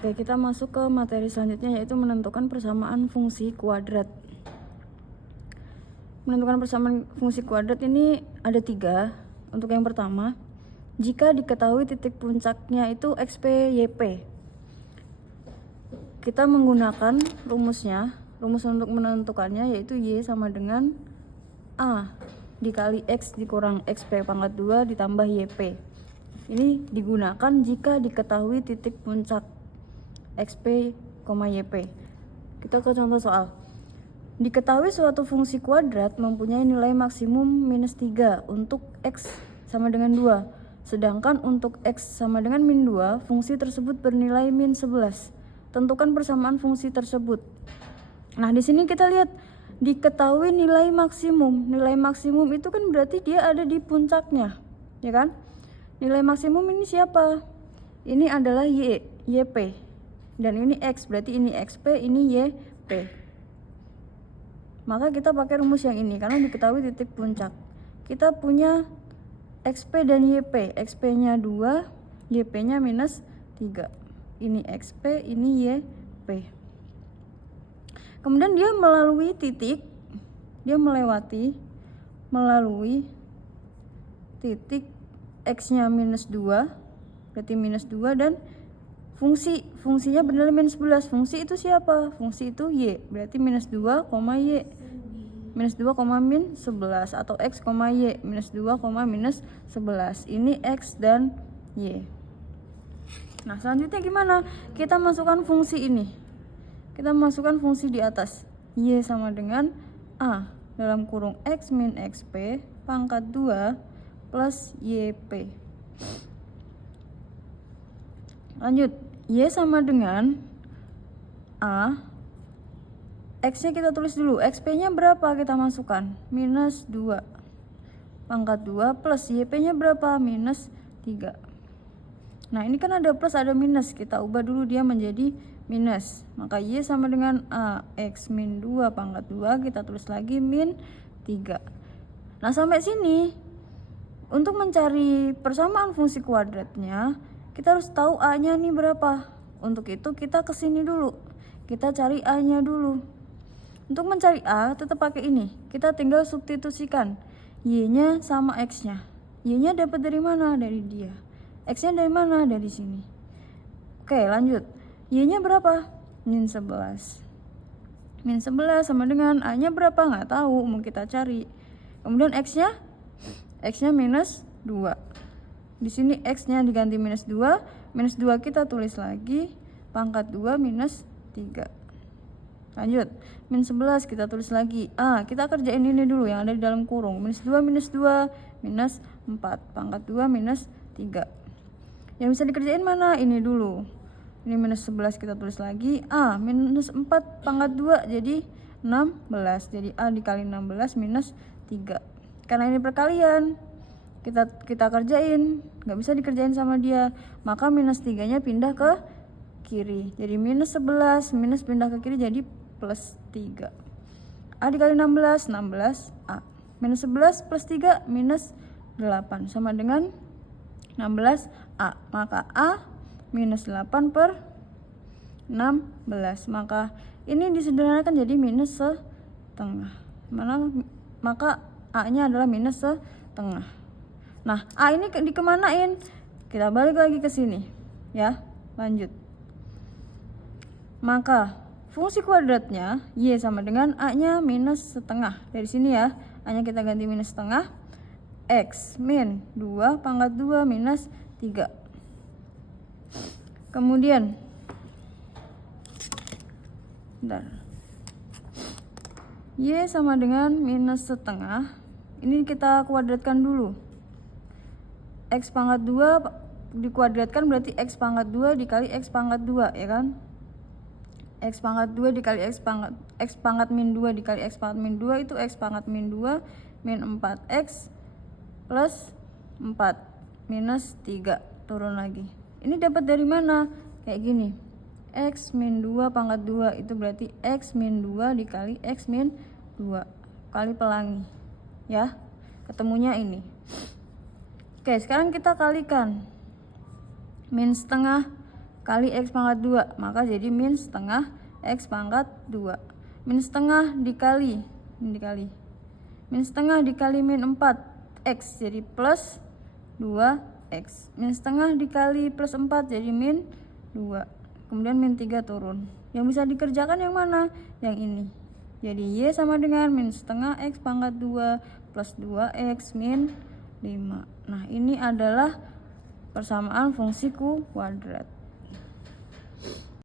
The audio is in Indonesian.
Oke, kita masuk ke materi selanjutnya, yaitu menentukan persamaan fungsi kuadrat. Menentukan persamaan fungsi kuadrat ini ada 3. Untuk yang pertama, jika diketahui titik puncaknya itu XP YP, kita menggunakan rumus untuk menentukannya, yaitu Y sama dengan A dikali X dikurang XP pangkat 2 ditambah YP. Ini digunakan jika diketahui titik puncak XP, YP. Kita ke contoh soal. Diketahui suatu fungsi kuadrat mempunyai nilai maksimum minus 3 untuk X sama dengan 2. Sedangkan untuk X sama dengan min 2, fungsi tersebut bernilai min 11. Tentukan persamaan fungsi tersebut. Nah, di sini kita lihat diketahui nilai maksimum. Nilai maksimum itu kan berarti dia ada di puncaknya, ya kan? Nilai maksimum ini siapa? Ini adalah YP. Dan ini X, berarti ini XP, ini YP. Maka kita pakai rumus yang ini karena diketahui titik puncak. Kita punya XP dan YP. XP-nya 2, YP-nya minus 3. Ini XP, ini YP. Kemudian dia melalui titik, dia melalui titik X-nya minus 2, berarti minus 2, dan fungsinya bernilai minus 11. Fungsi itu siapa? Fungsi itu Y, berarti minus 2, Y. Minus 2, min 11 atau X, Y. Minus 2, minus 11. Ini X dan Y. Nah, selanjutnya gimana? Kita masukkan fungsi ini. Kita masukkan fungsi di atas. Y sama dengan A dalam kurung X min XP pangkat 2 plus YP. Lanjut. Y sama dengan A. X-nya kita tulis dulu. XP-nya berapa kita masukkan? Minus 2. Pangkat 2 plus YP-nya berapa? Minus 3. Nah, ini kan ada plus ada minus. Kita ubah dulu dia menjadi minus. Maka Y sama dengan A. X min 2 pangkat 2. Kita tulis lagi min 3. Nah, sampai sini untuk mencari persamaan fungsi kuadratnya, kita harus tahu A-nya nih berapa. Untuk itu kita kesini dulu. Kita cari A-nya dulu. Untuk mencari A tetap pakai ini. Kita tinggal substitusikan. Y-nya sama X-nya. Y-nya dapat dari mana? Dari dia. X-nya dari mana? Dari sini. Oke, lanjut. Y-nya berapa? Min 11. Min 11 sama dengan A-nya berapa? Nggak tahu. Mau kita cari. Kemudian X-nya? X-nya minus 2. Di sini X-nya diganti minus 2. Minus 2 kita tulis lagi. Pangkat 2 minus 3. Lanjut. Min 11 kita tulis lagi. Kita kerjain ini dulu yang ada di dalam kurung. Minus 2, minus 4. Pangkat 2 minus 3. Yang bisa dikerjain mana? Ini dulu. Ini minus 11 kita tulis lagi. Minus 4 pangkat 2 jadi 16. Jadi A dikali 16 minus 3. Karena ini perkalian, kita kerjain, nggak bisa dikerjain sama dia, maka minus 3-nya pindah ke kiri, jadi minus 11, minus pindah ke kiri jadi plus 3. A dikali 16 A. Minus 11 plus 3 minus 8 sama dengan 16 A. Maka A minus 8 per 16. Maka ini disederhanakan jadi minus setengah. Maka A-nya adalah minus setengah. Nah, A ini dikemanain? Kita balik lagi ke sini, ya. Lanjut. Maka fungsi kuadratnya Y sama dengan A-nya minus setengah. Dari sini ya, A-nya kita ganti minus setengah. X min 2 pangkat 2 minus 3. Kemudian Y sama dengan minus setengah. Ini kita kuadratkan dulu. X pangkat 2 dikuadratkan berarti X pangkat 2 dikali X pangkat 2, ya kan? X pangkat 2 dikali X pangkat min 2 dikali X pangkat min 2 itu X pangkat min 2 min 4X plus 4 minus 3. Turun lagi. Ini dapat dari mana? Kayak gini. X min 2 pangkat 2 itu berarti X min 2 dikali X min 2 kali pelangi, ya. Ketemunya ini. Oke, sekarang kita kalikan. Min setengah kali X pangkat 2, maka jadi min setengah X pangkat 2. Min setengah dikali min setengah dikali min 4X jadi plus 2X. Min setengah dikali plus 4 jadi min 2. Kemudian min 3 turun. Yang bisa dikerjakan yang mana? Yang ini. Jadi Y sama dengan min setengah X pangkat 2 plus 2X min 5. Nah, ini adalah persamaan fungsi kuadrat.